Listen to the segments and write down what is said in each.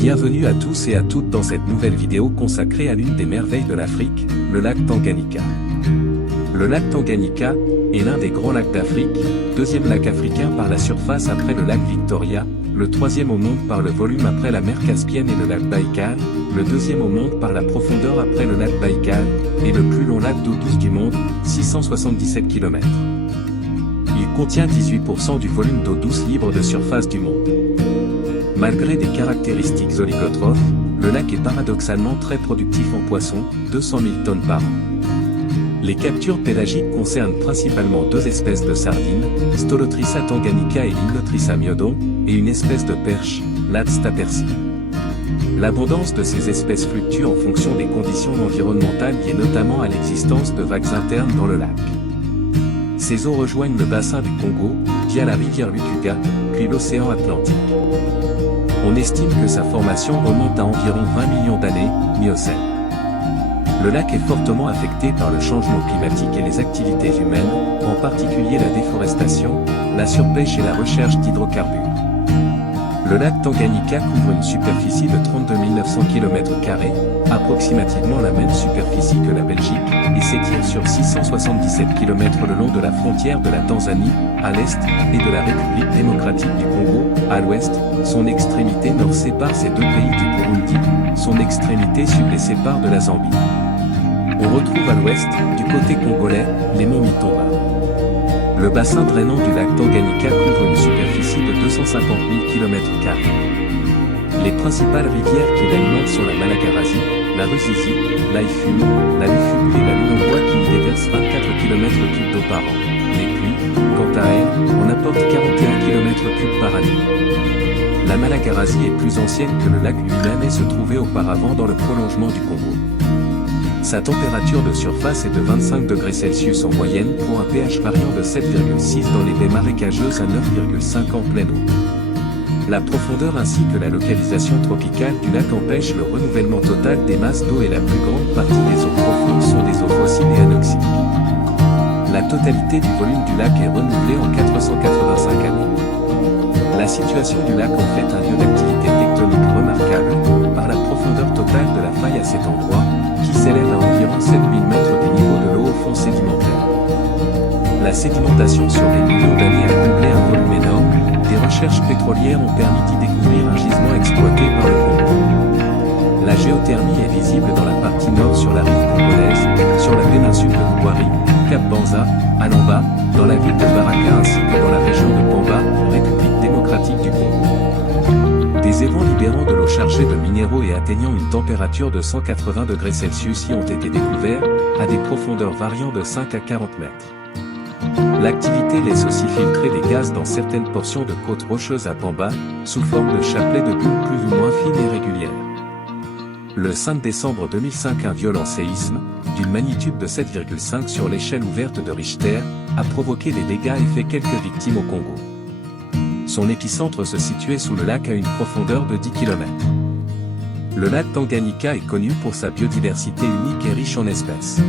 Bienvenue à tous et à toutes dans cette nouvelle vidéo consacrée à l'une des merveilles de l'Afrique, le lac Tanganyika. Le lac Tanganyika est l'un des grands lacs d'Afrique, deuxième lac africain par la surface après le lac Victoria, le troisième au monde par le volume après la mer Caspienne et le lac Baïkal, le deuxième au monde par la profondeur après le lac Baïkal, et le plus long lac d'eau douce du monde, 677 km. Il contient 18% du volume d'eau douce libre de surface du monde. Malgré des caractéristiques oligotrophes, le lac est paradoxalement très productif en poissons, 200 000 tonnes par an. Les captures pélagiques concernent principalement deux espèces de sardines, Stolotrissa tanganyika et Limnotrissa myodon, et une espèce de perche, Ladsta persi. L'abondance de ces espèces fluctue en fonction des conditions environnementales liées notamment à l'existence de vagues internes dans le lac. Ces eaux rejoignent le bassin du Congo, via la rivière Lukuga, puis l'océan Atlantique. On estime que sa formation remonte à environ 20 millions d'années, Miocène. Le lac est fortement affecté par le changement climatique et les activités humaines, en particulier la déforestation, la surpêche et la recherche d'hydrocarbures. Le lac Tanganyika couvre une superficie de 32 900 km², approximativement la même superficie que la Belgique, et s'étire sur 677 km le long de la frontière de la Tanzanie, à l'est, et de la République démocratique du Congo, à l'ouest. Son extrémité nord sépare ces deux pays du Burundi, son extrémité sud les sépare de la Zambie. On retrouve à l'ouest, du côté congolais, les monts Mitomba. Le bassin drainant du lac Tanganyika couvre une superficie de 250 000 km². Les principales rivières qui l'alimentent sont la Malagarasi, la Ruzizi, l'Aïfumu, la Lufubu et la Lunongwa qui y déversent 24 km³ d'eau par an. Les pluies, quant à elles, en apportent 41 km³ par année. La Malagarasi est plus ancienne que le lac lui-même et se trouvait auparavant dans le prolongement du Congo. Sa température de surface est de 25 degrés Celsius en moyenne pour un pH variant de 7,6 dans les baies marécageuses à 9,5 en pleine eau. La profondeur ainsi que la localisation tropicale du lac empêchent le renouvellement total des masses d'eau et la plus grande partie des eaux profondes sont des eaux fossiles et anoxiques. La totalité du volume du lac est renouvelée en 485 années. La situation du lac en fait un lieu d'activité tectonique remarquable, par la profondeur totale de la faille à cet endroit, qui s'élève à environ 7000 mètres du niveau de l'eau au fond sédimentaire. La sédimentation sur des millions d'années a comblé un volume énorme, des recherches pétrolières ont permis d'y découvrir un gisement exploité par le Congo. La géothermie est visible dans la partie nord sur la rive congolaise, sur la péninsule de Lubwari, Cap Banza, à Lamba, dans la ville de Baraka ainsi que dans la région de Pamba, République démocratique du Congo. Des évents libérant de l'eau chargée de minéraux et atteignant une température de 180 degrés Celsius y ont été découverts, à des profondeurs variant de 5 à 40 mètres. L'activité laisse aussi filtrer des gaz dans certaines portions de côtes rocheuses à Pamba, sous forme de chapelets de bulles plus ou moins fines et régulières. Le 5 décembre 2005, un violent séisme, d'une magnitude de 7,5 sur l'échelle ouverte de Richter, a provoqué des dégâts et fait quelques victimes au Congo. Son épicentre se situait sous le lac à une profondeur de 10 km. Le lac Tanganyika est connu pour sa biodiversité unique et riche en espèces.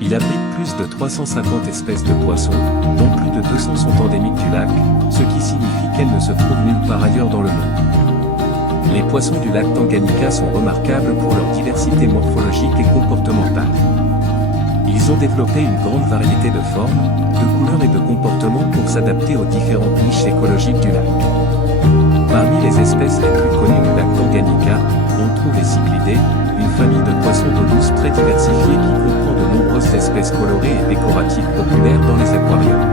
Il abrite plus de 350 espèces de poissons, dont plus de 200 sont endémiques du lac, ce qui signifie qu'elles ne se trouvent nulle part ailleurs dans le monde. Les poissons du lac Tanganyika sont remarquables pour leur diversité morphologique et comportementale. Ils ont développé une grande variété de formes, de couleurs et de comportements pour s'adapter aux différentes niches écologiques du lac. Parmi les espèces les plus connues du lac Tanganyika, on trouve les cyclidés, une famille de poissons d'eau douce très diversifiée qui comprend de nombreuses espèces colorées et décoratives populaires dans les aquariums.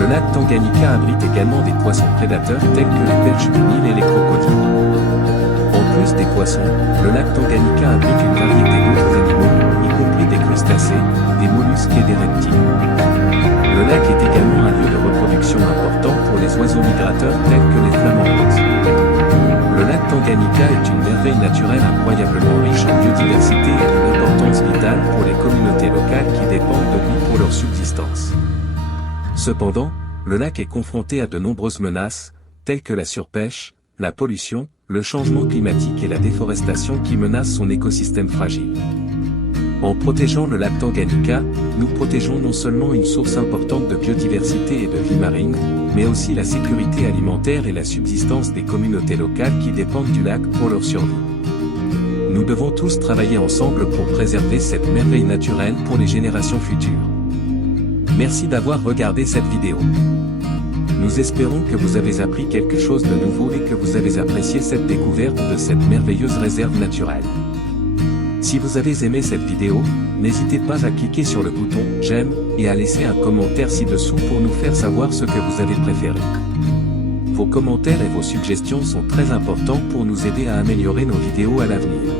Le lac Tanganyika abrite également des poissons prédateurs tels que les perches du Nil et les crocodiles. En plus des poissons, le lac Tanganyika abrite une variété d'autres animaux, y compris des crustacés, des mollusques et des reptiles. Le lac est également un lieu de reproduction important pour les oiseaux migrateurs tels que les flamants roses. Le lac Tanganyika est une merveille naturelle incroyablement riche en biodiversité et d'une importance vitale pour les communautés locales qui dépendent de lui pour leur subsistance. Cependant, le lac est confronté à de nombreuses menaces, telles que la surpêche, la pollution, le changement climatique et la déforestation qui menacent son écosystème fragile. En protégeant le lac Tanganyika, nous protégeons non seulement une source importante de biodiversité et de vie marine, mais aussi la sécurité alimentaire et la subsistance des communautés locales qui dépendent du lac pour leur survie. Nous devons tous travailler ensemble pour préserver cette merveille naturelle pour les générations futures. Merci d'avoir regardé cette vidéo. Nous espérons que vous avez appris quelque chose de nouveau et que vous avez apprécié cette découverte de cette merveilleuse réserve naturelle. Si vous avez aimé cette vidéo, n'hésitez pas à cliquer sur le bouton « J'aime » et à laisser un commentaire ci-dessous pour nous faire savoir ce que vous avez préféré. Vos commentaires et vos suggestions sont très importants pour nous aider à améliorer nos vidéos à l'avenir.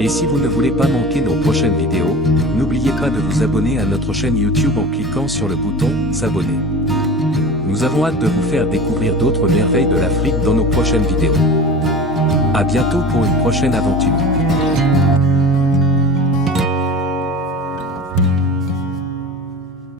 Et si vous ne voulez pas manquer nos prochaines vidéos, n'oubliez pas de vous abonner à notre chaîne YouTube en cliquant sur le bouton « S'abonner ». Nous avons hâte de vous faire découvrir d'autres merveilles de l'Afrique dans nos prochaines vidéos. À bientôt pour une prochaine aventure.